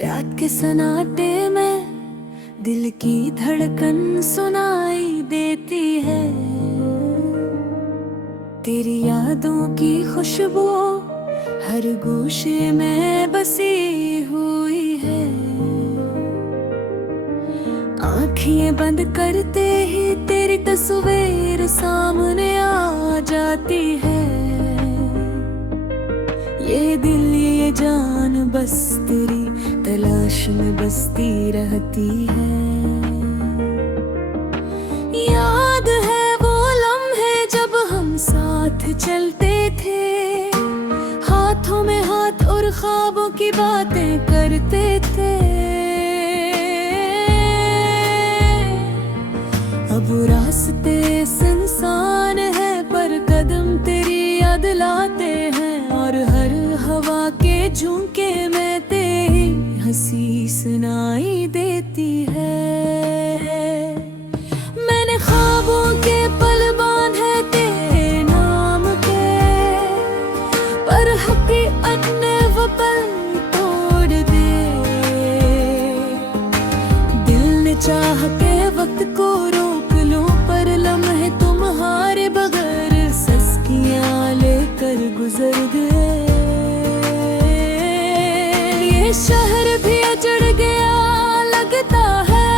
रात के सन्नाटे में दिल की धड़कन सुनाई देती है। तेरी यादों की खुशबू हर गोशे में बसी हुई है। आँखें बंद करते ही तेरी तस्वीर सामने आ जाती है। ये दिल ये जान बस तेरी तलाश में बसती रहती है। याद है वो लम्हे जब हम साथ चलते थे, हाथों में हाथ और ख्वाबों की बातें करते थे। अब रास्ते सुनसान है पर कदम तेरी याद लाते हैं, और हर हवा के झोंके में तेरी हंसी सुनाई देती है। मैंने ख्वाबों के पल बांधे तेरे नाम के, पर हकीकत ने वो पल तोड़ दे। दिल ने चाह के वक्त को रोक लूं, पर लम्हे तुम्हारे बगैर सस्कियां लेकर गुजर गए। ये शहर भी अजड़ गया लगता है,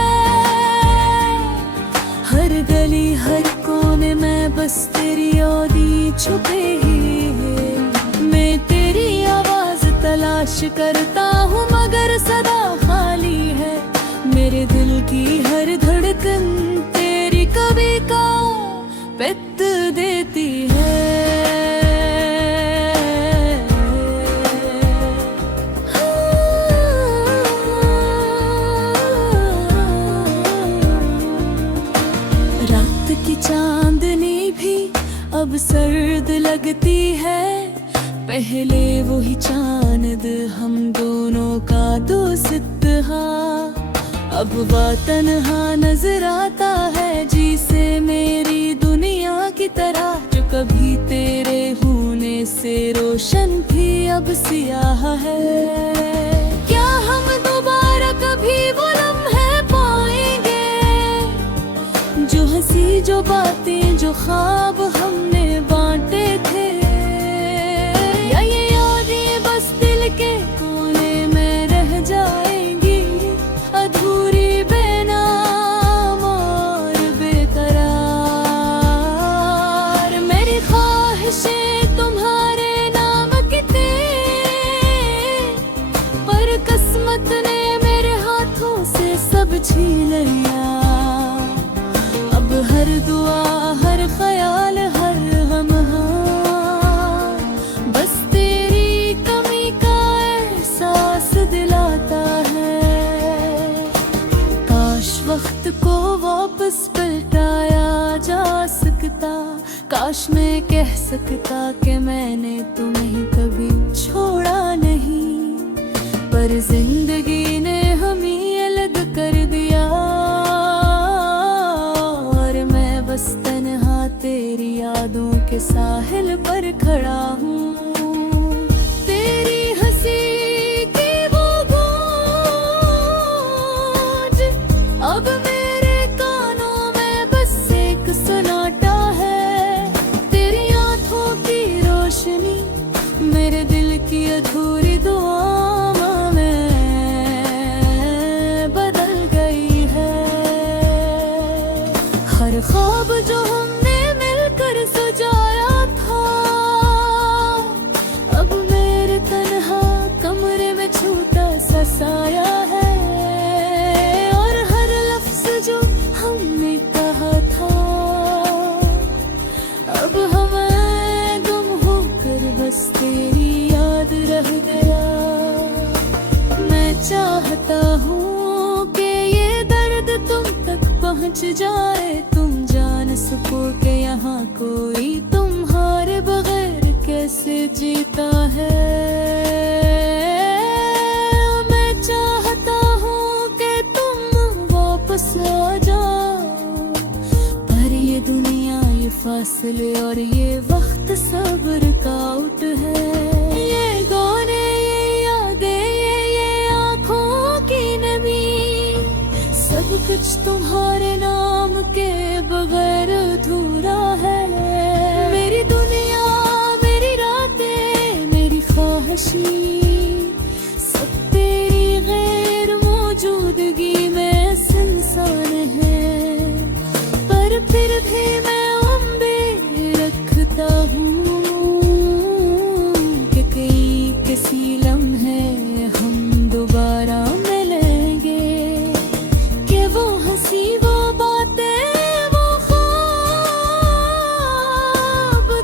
हर गली हर कोने में बस तेरी यादें छुपे ही है। मैं तेरी आवाज तलाश करता हूँ मगर सदा खाली है। मेरे दिल की हर धड़कन तेरी कविता व्यक्त देती है। रात की चांदनी भी अब सर्द लगती है, पहले वही चांद हम दोनों का दोस्त था। अब तन्हा नजर आता है जिसे मेरी दुनिया की तरह, जो कभी तेरे होने से रोशन थी अब सियाह है। क्या हम दोबारा कभी वो लम्हे पाएंगे, जो हंसी जो बातें जो ख्वाब हमने बांटे थे। या ये यादें बस दिल के कोने में रह जाएंगी, अधूरी बेनाम और बेकरार। मेरी ख्वाहिशें तुम्हारे नाम की थी, पर किस्मत ने मेरे हाथों से सब छीन लिया। अब हर दुआ हर ख्याल हर गम बस तेरी कमी का एहसास दिलाता है। काश वक्त को वापस पलटाया जा सकता, काश मैं कह सकता कि मैंने तुम्हें कभी छोड़ा नहीं, पर जिंदगी ने हमें अलग कर दिया। और मैं बस तन्हा तेरी यादों के साहिल पर खड़ा हूँ। तेरी हंसी की वो गूंज अब मेरे कानों में बस एक सन्नाटा है। तेरी आंखों की रोशनी मेरे दिल की अधूरी दुआओं में बदल गई है। हर ख्वाब जो हमने मिलकर सजाया था, अब मेरे तन्हा कमरे में छोटा सा साया है। और हर लफ्ज जो हमने कहा था, अब हमें गुम होकर बस तेरी याद रह गया। मैं चाहता हूँ कि ये दर्द तुम तक पहुँच जाए, तुम जान सको कि यहाँ कोई तुम्हारे बगैर कैसे जीता है। मैं चाहता हूँ कि तुम वापस आ जाओ, पर ये दुनिया ये फासले और ये वक्त सब्र का उठ है। ये गाने ये यादें ये आँखों खाहशी, सब तेरी गैर मौजूदगी में सुनसान है, पर फिर भी मैं उम्मीद रखता हूँ कि किसी लम्हे हम दोबारा मिलेंगे, कि वो हंसी वो बातें वो ख्वाब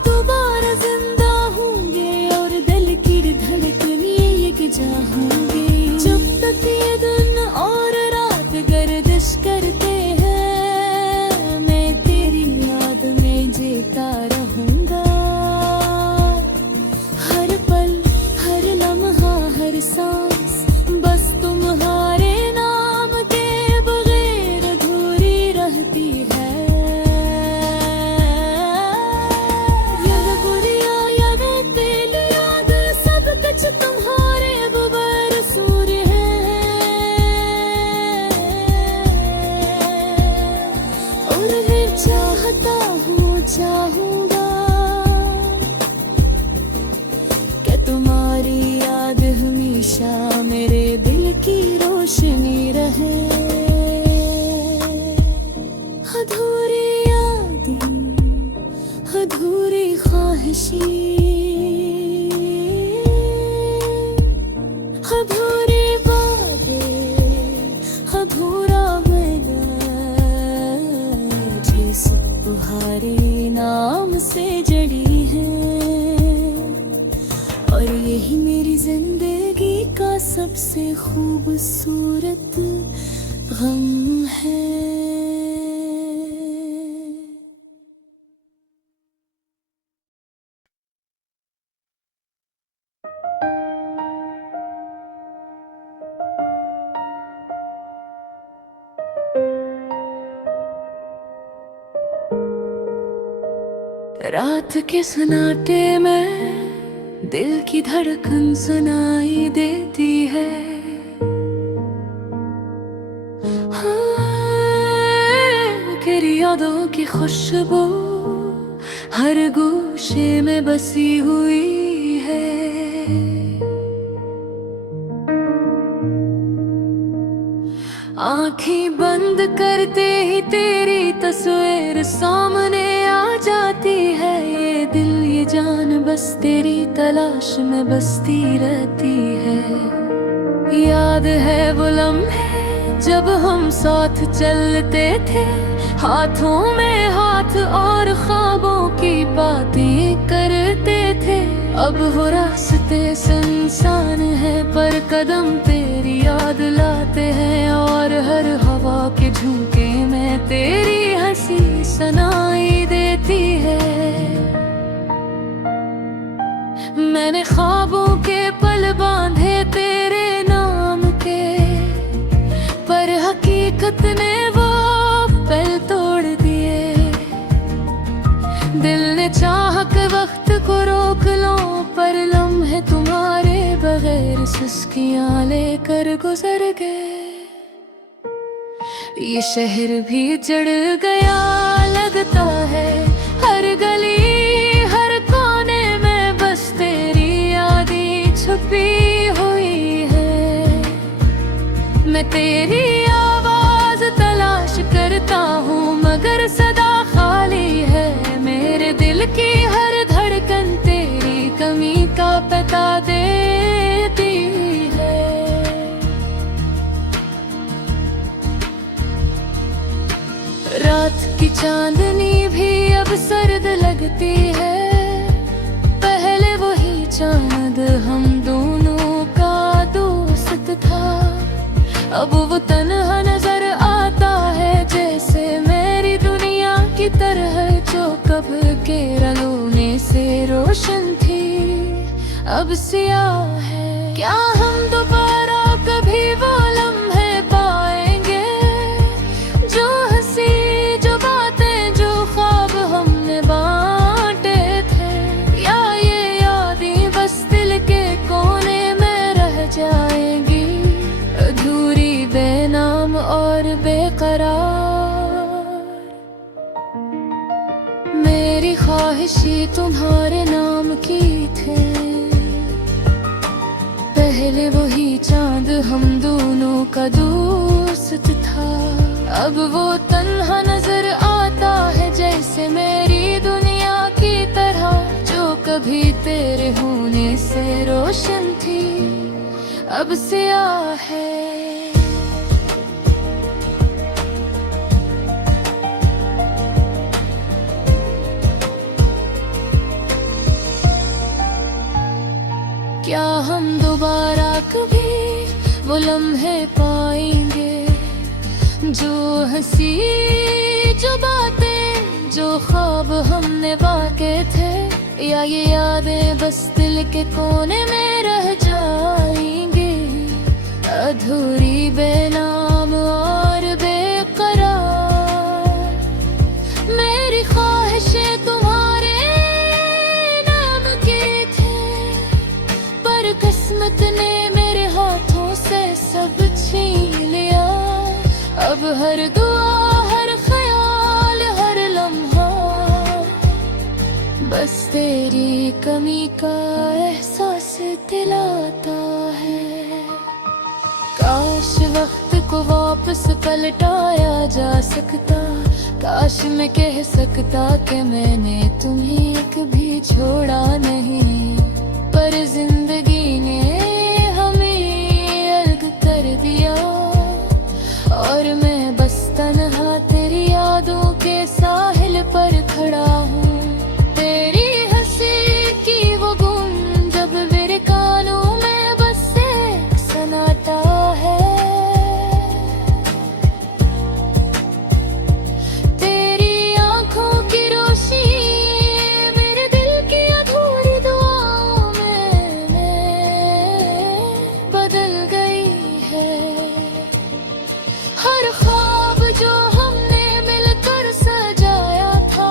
दोबारा जिंदा होंगे, और दिल की धड़कन ये चाहूंगी। जब तक ये दिन और रात गर्दिश करते हैं, मैं तेरी याद में जीता रहूंगा। हर पल हर लम्हा हर सांस बस तुम्हारे नाम के बगैर अधूरी रहती है। याद गुड़िया याद तेल याद सब कुछ तुम्हारे बगैर सूर्य है, और मैं चाहता हूँ चाहूंगा कि तुम्हारी याद हमेशा मेरे दिल की रोशनी रहे। अधूरी यादें अधूरी ख्वाहिशी, अधूरी बातें अधूरा मिला, ये सब तुम्हारे नाम से जड़ी है, और यही मेरी जिंदगी का सबसे खूबसूरत गम है। रात के सन्नाटे में दिल की धड़कन सुनाई देती है। तेरी यादों की खुशबू हर गोशे में बसी हुई है। आँखें बंद करते ही तेरी तस्वीर सामने आ जाती है। ये दिल ये जान बस तेरी तलाश में बसती रहती है। याद है वो लम्हे जब हम साथ चलते थे, हाथों में हाथ और ख्वाबों की बातें करते थे। अब वो रास्ते सुनसान है पर कदम तेरी याद लाते हैं, और हर हवा के झोंके में तेरी हंसी सुनाई देती है। मैंने ख्वाबों के पल बांधे तेरे नाम के, पर हकीकत ने वो पल तोड़ दिए। दिल ने चाह के वक्त को रोक लो, पर लम्हे तुम्हारे बगैर सुस्कियां लेकर गुजर गए। ये शहर भी जड़ गया लगता है, हर गली हर कोने में बस तेरी यादें छुपी हुई है। मैं तेरी आवाज तलाश करता हूँ मगर सदा खाली है। मेरे दिल की हर धड़कन तेरी कमी का पता देती है। रात की चांदनी भी अब सर्द लगती है। पहले वही चांद हम दोनों का दोस्त था, अब वो तन्हा नजर आता है। जैसे मेरी दुनिया की तरह जो कब के रंगों से रोशन थी अब सियाह है। क्या हम दोबारा कभी वो लम्हे पाएंगे, जो हंसी जो बातें जो ख्वाब हमने बांटे थे, या ये यादें बस दिल के कोने में रह जाएंगी, अधूरी बेनाम और बेकरार। मेरी ख्वाहिशें तुम्हारे नाम की थी, पहले वही चांद हम दोनों का दोस्त था, अब वो तन्हा नजर आता है जैसे मेरी दुनिया की तरह, जो कभी तेरे होने से रोशन थी अब स्याह है। क्या हम दोबारा कभी वो लम्हे पाएंगे, जो हंसी जो बातें जो ख्वाब हमने वाक़े थे, या ये यादें बस दिल के कोने में रह जाएंगी, अधूरी बेनाम और बेकरार। मेरी ख्वाहिशें तुम्हारे नाम की थी, पर किस्मत ने मेरे हाथों से सब छीन लिया। अब हर दुआ हर ख्याल हर लम्हा बस तेरी कमी का एहसास दिलाता है। काश वक्त को वापस पलटाया जा सकता, काश मैं कह सकता कि मैंने तुम्हें कभी छोड़ा नहीं, पर जिंदगी ने हमें अलग कर दिया, और मैं बस तन्हा तेरी यादों के साहिल पर खड़ा हूँ। तेरी हंसी की वो गूंज जब मेरे कानों में बस एक सन्नाटा है, तेरी आंखों की रोशनी मेरे दिल की अधूरी दुआओं में बदल गई है। हर ख्वाब जो हमने मिलकर सजाया था,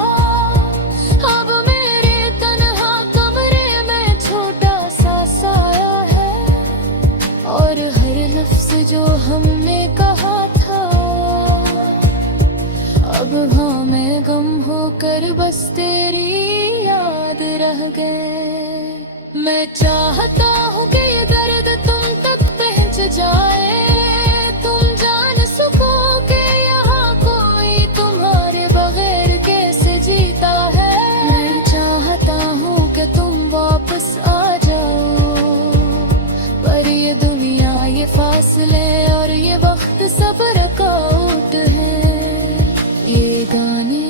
अब मेरे तन्हा कमरे में छोटा सा साया है, और हर लफ्ज जो हमने कहा था, अब हमें गम होकर बस तेरी याद रह गए। मैं चाहता हूँ कि ये दर्द तुम तक पहुँच जाए, तुम जान सको कि यहाँ कोई तुम्हारे बगैर कैसे जीता है। मैं चाहता हूँ कि तुम वापस आ जाओ, पर ये दुनिया ये फासले और ये वक्त सब रुकावट है। ये गाने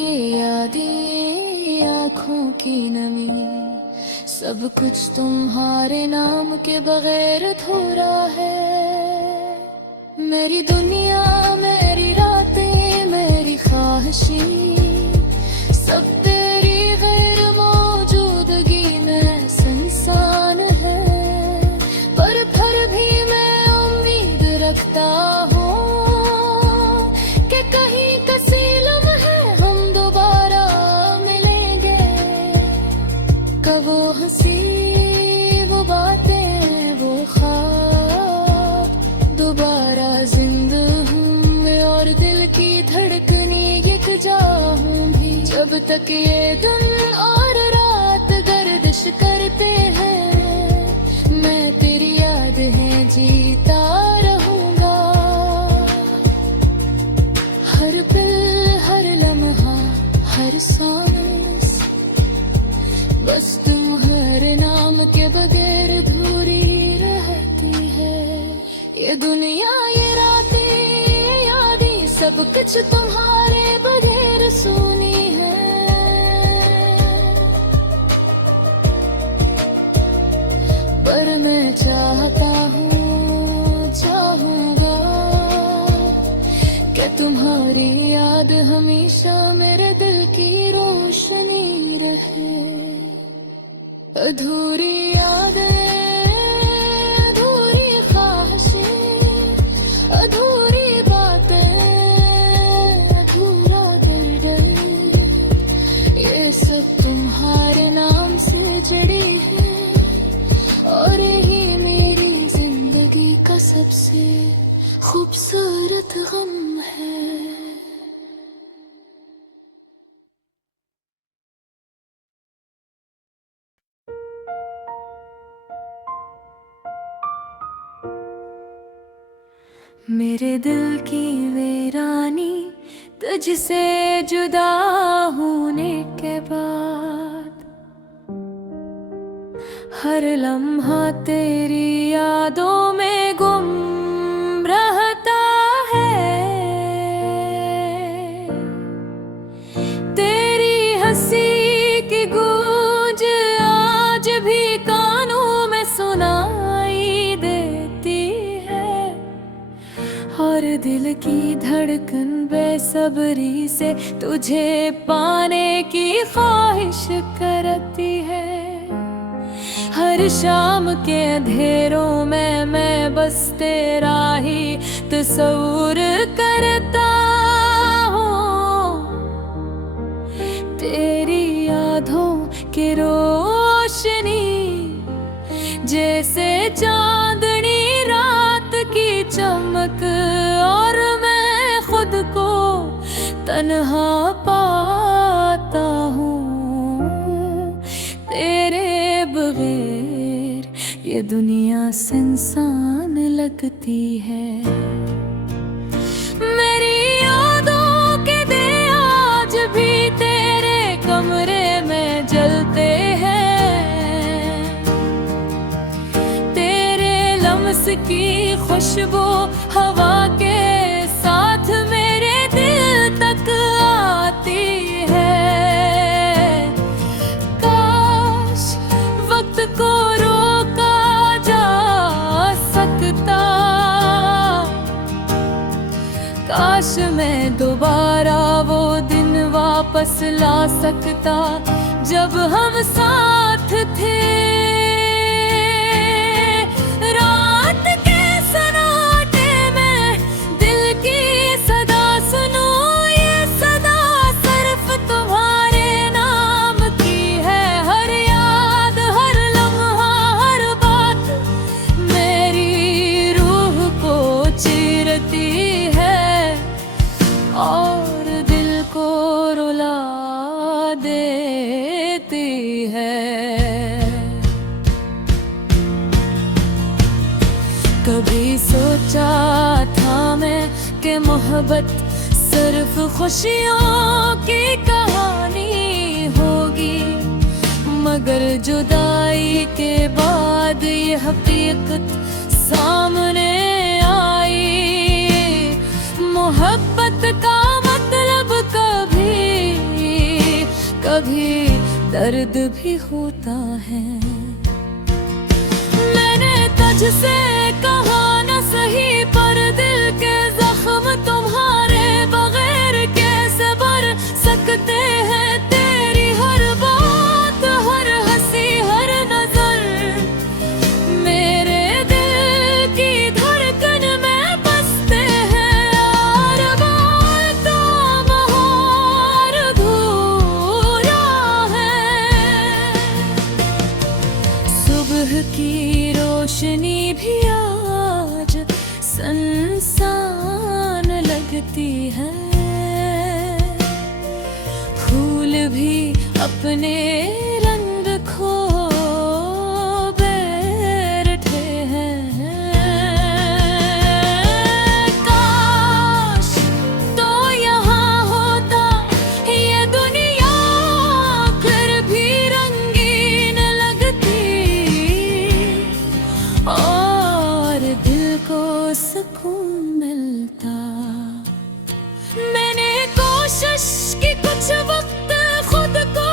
ये यादें आँखों की नमी, सब कुछ तुम्हारे नाम के बगैर अधूरा है। मेरी दुनिया मेरी रातें मेरी ख्वाहिशें सब तेरी गैर मौजूदगी में सुनसान है, पर फिर भी मैं उम्मीद रखता हूँ कि कहीं किसी लम्हे हम दोबारा मिलेंगे। कब वो हंसी वो बातें वो ख्वाब दोबारा जिंदा हूँ, और दिल की धड़कनी यकजा हूँ भी। जब तक ये दिन और रात गर्दिश करते हैं, मैं तेरी याद है जीता रहूँगा। हर पल हर लम्हा हर सांस बस तुम्हारे नाम के बगैर अधूरी रहती है। ये दुनिया ये रातें ये यादें सब कुछ तुम्हारे बगैर सुनी है। पर मैं चाहता हूँ चाहूँगा कि तुम्हारी याद हमेशा मेरे दिल की रोशनी रहे। अधूरी यादें अधूरी ख्वाहिशें अधूरी बातें अधूरा दर्द, ये सब तुम्हारे नाम से जड़ी है, और यही मेरी जिंदगी का सबसे खूबसूरत गम है। मेरे दिल की वीरानी तुझसे जुदा होने के बाद, हर लम्हा तेरी यादों में गुम रहता है। तेरी हंसी की गूंज आज भी कानों में सुनाई देती है, और दिल की धड़कन बेसब्री से तुझे पाने की ख्वाहिश करती है। हर शाम के अंधेरों में मैं बस तेरा ही तस्वुर करता हूँ। तेरी यादों की रोशनी जैसे चांदनी रात की चमक, और मैं खुद को तन्हा पाता हूँ। तेरे बगैर ये दुनिया सुनसान लगती है। मेरी यादों के दिए आज भी तेरे कमरे में जलते हैं। तेरे लम्स की खुशबू हवा के साथ मेरे दिल तक आती है। काश वक्त को रोका जा सकता, काश मैं दोबारा वो दिन वापस ला सकता जब हम साथ थे। रात के सन्नाटे में दिल की सदा सुनूं, ये सदा सिर्फ तुम्हारे नाम की है। हर याद, हर लम्हा, हर बात मेरी रूह को चीरती है, और दिल को रुला देती है। कभी सोचा था मैं कि मोहब्बत सिर्फ खुशियों की कहानी होगी, मगर जुदाई के बाद ये हकीकत सामने आई। मोहब्बत का मतलब कभी दर्द भी होता है। मैंने तुझसे कहा न सही, पर दिल के जख्म तुम्हारे बगैर कैसे भर सकते हैं। तेरी हर बात, हर हंसी, हर नजर मेरे दिल की धड़कन में बसते हैं। और बात और अधूरा है, सुबह की रोशनी भी आज सुनसान लगती है। फूल भी अपने रंग खो बैठे हैं। काश तो यहाँ होता ये दुनिया फिर भी रंगीन लगती, और दिल को सुकून मिलता। मैंने कोशिश की कुछ वक्त खुद को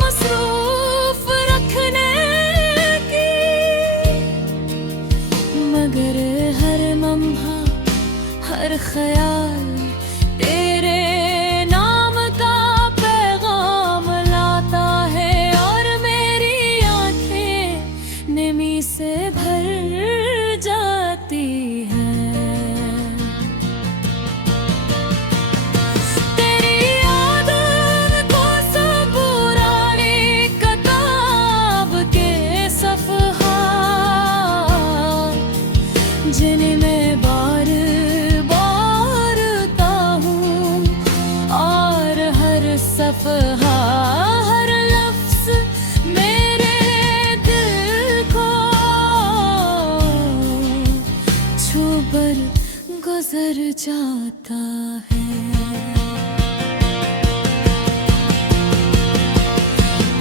मसरूफ रखने की, मगर हर लम्हा, हर ख्याल तेरे नाम का पैगाम लाता है, और मेरी आंखें नमी से भर जाती हैं। तेरी यादों को सबूरानी किताब के सफ़हा, जिन्हें मैं बार बार गुजर जाता है।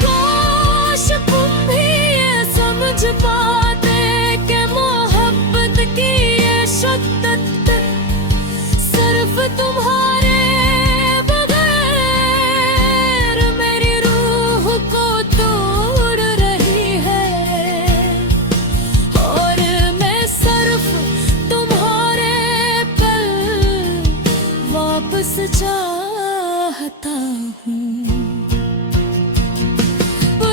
काश तुम भी ये समझ पाते कि मोहब्बत की ये शिद्दत सिर्फ तुम्हारे बगैर मेरी रूह को तोड़ रही है। और मैं सिर्फ तुम्हारे पल वापस चाहता हूँ।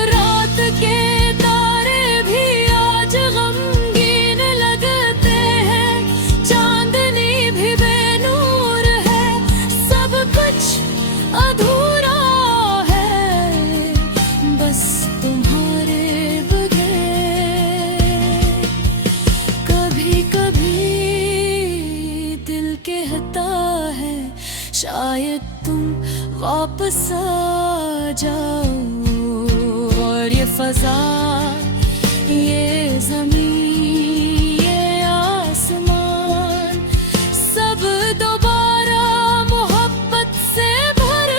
रात के तारे भी आज गमगीन लगते हैं, चांदनी भी बेनूर है, सब कुछ अधूरा है बस तुम्हारे बगैर। कभी कभी दिल कहता है शायद तुम वापस आ जाओ, और ये फजा, ये ज़मीन, ये आसमान सब दोबारा मोहब्बत से भर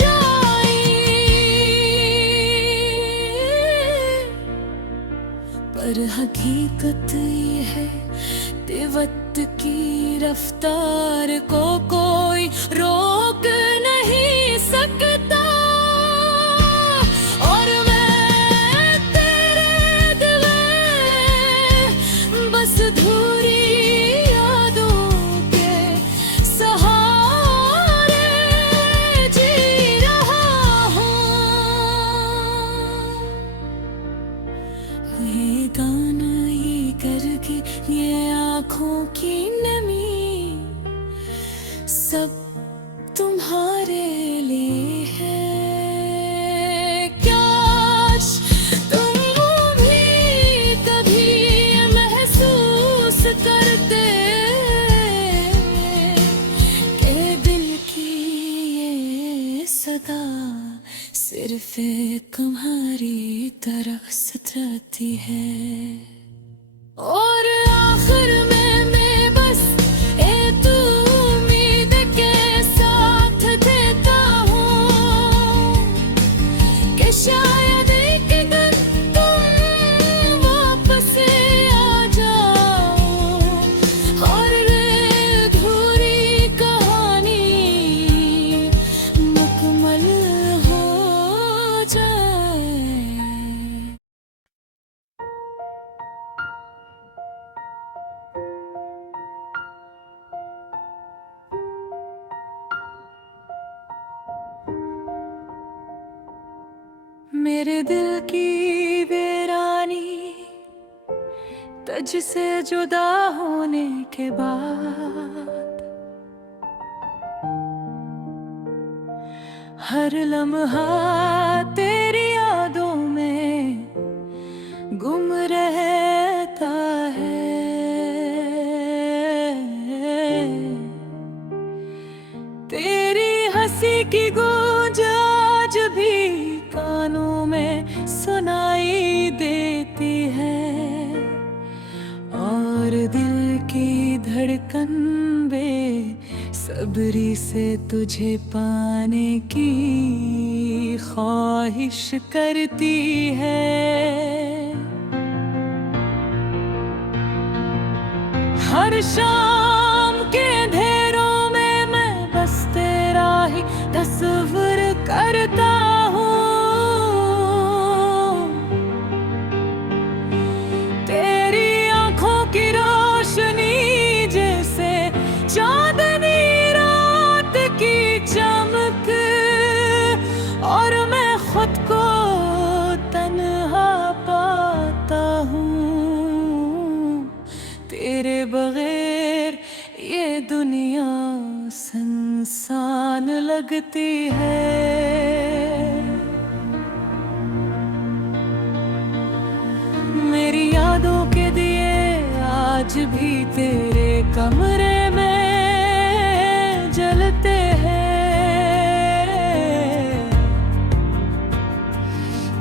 जाए। पर हकीकत ये है कि वक्त की रफ्तार को कोई रोक नहीं सकता। और मैं तेरे दिल में बस अधूरी यादों के सहारे जी रहा हूँ। ये गाना ये करके ये आँखों की नमी सब तुम्हारे लिए है। काश तुम भी कभी महसूस करते कि दिल की ये सदा सिर्फ एक तुम्हारी तरफ सताती है। और आखिर में मैं बस एक उम्मीद के साथ देता हूँ कि शायद एक दिन तुम वापस आ जाओ, और अधूरी कहानी मुकम्मल हो जाए। मेरे दिल की वीरानी तुझसे जुदा होने के बाद हर लम्हा तेरी यादों में गुम रहता है। तेरी हंसी की गूंज आज भी कानों में सुनाई देती है, और दिल की धड़कन बेसब्री से तुझे पाने की ख्वाहिश करती है। हर शाम के अंधेरों में मैं बस तेरा ही तस्वीर करता हूँ। तेरी आंखों की रोशनी जैसे चांदनी रात की चमक, और मैं खुद को तन्हा पाता हूँ। तेरे बगैर ये दुनिया सुनसान लगती है। मेरी यादों के दिए आज भी तेरे कमरे में जलते हैं।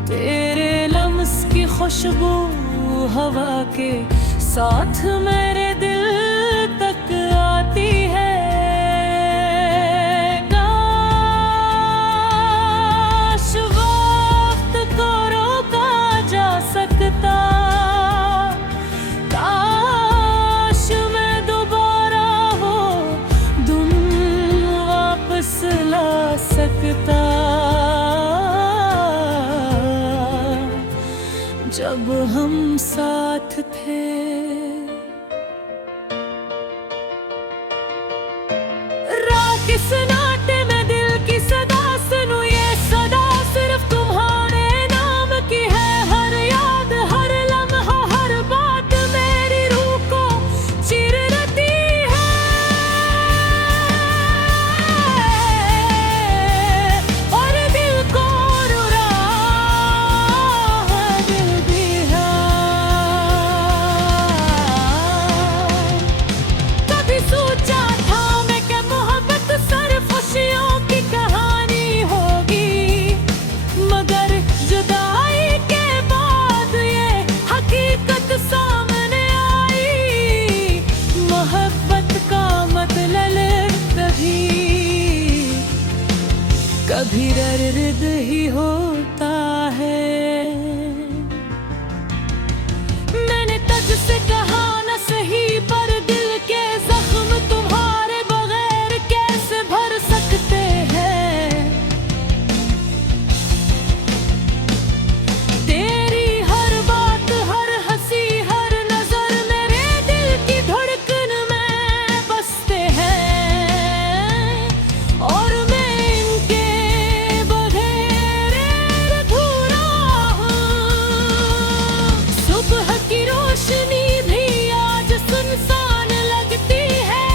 तेरे लम्स की खुशबू हवा के साथ मेरे दिल तक किस नाटे में दिल की सदा सुनूं, ये सदा सिर्फ तुम्हारे नाम की है। हर याद, हर लम्हा, हर बात मेरी रूह को चीरती है। और दिल को रुला है, दिल भी है। कभी सोचा था मैं कि मोहब्बत सिर्फ खुशियों की कहानी होगी, मगर जुदाई के बाद ये हकीकत सामने आई। मोहब्बत का मतलब कभी दर्द ही होता है। मैंने तुझसे कहा न सही, पर दिल के जख्म तुम्हारे बगैर कैसे भर सकते हैं। तेरी हर बात, हर हंसी, हर नजर मेरे दिल की धड़कन में बसते हैं। और मैं इनके बगैर अधूरा हूँ। सुबह की रोशनी भी आज सुनसान लगती है,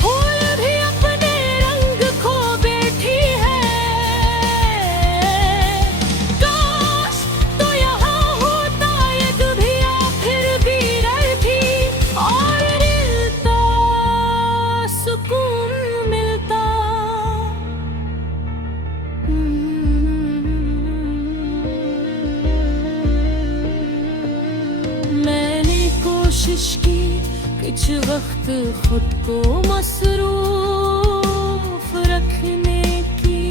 फूल भी अपने रंग खो बैठी है। काश तो यहाँ होता एक भी, फिर भी रहती और मिलता सुकून मिलता। मैंने कोशिश की कुछ वक्त खुद को मसरूफ रखने की,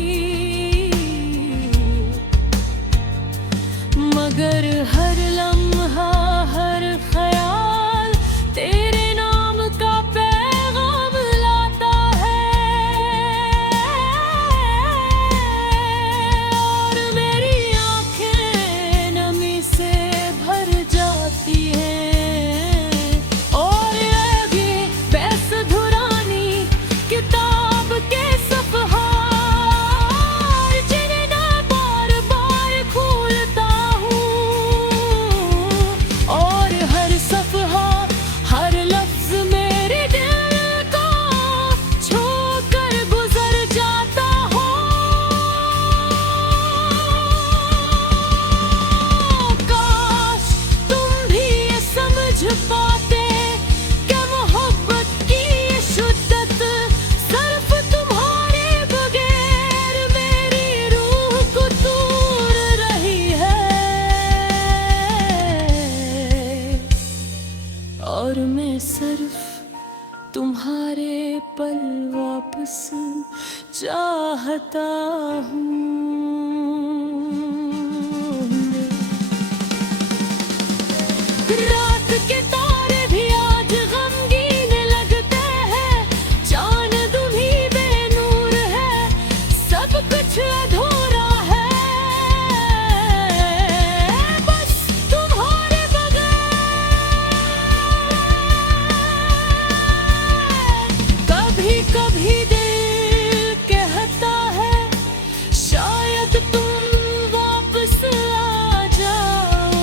मगर हर लम्हा, हर ख्याल तेरे नाम का पैगाम लाता है। और मेरी आंखें नमी से भर जाती हैं। और ये बेसुधरानी किताब के सफ़हार, जिन्हें मैं बार बार खोलता हूँ। और हर सफ़हा, हर लफ्ज़ मेरे दिल को छूकर गुजर जाता हो। काश तुम भी ये समझ पाते कि मोहब्बत की ये शिद्दत सिर्फ तुम्हारे बगैर मेरी रूह को तूर रही है। और मैं सिर्फ तुम्हारे पल वापस चाहता हूँ। रात के तारे भी आज गमगीन लगते हैं, चांद तुम्हीं बेनूर है, सब कुछ अधूरा है। बस तुम्हारे बगैर कभी कभी दिल कहता है शायद तुम वापस आ जाओ।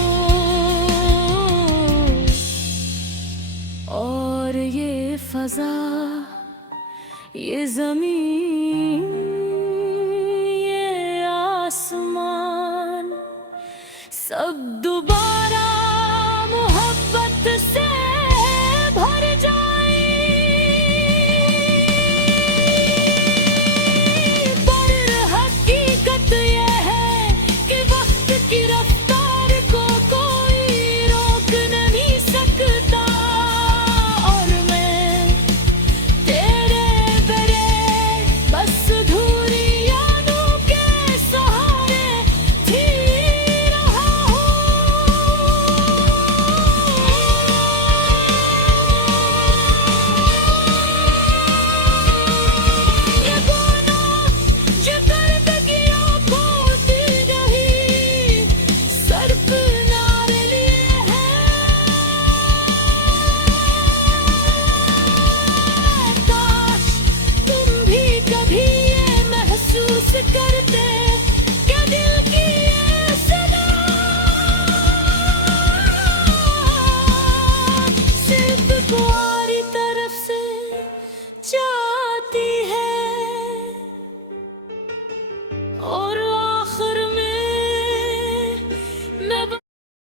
और ये फजा, ये ज़मीन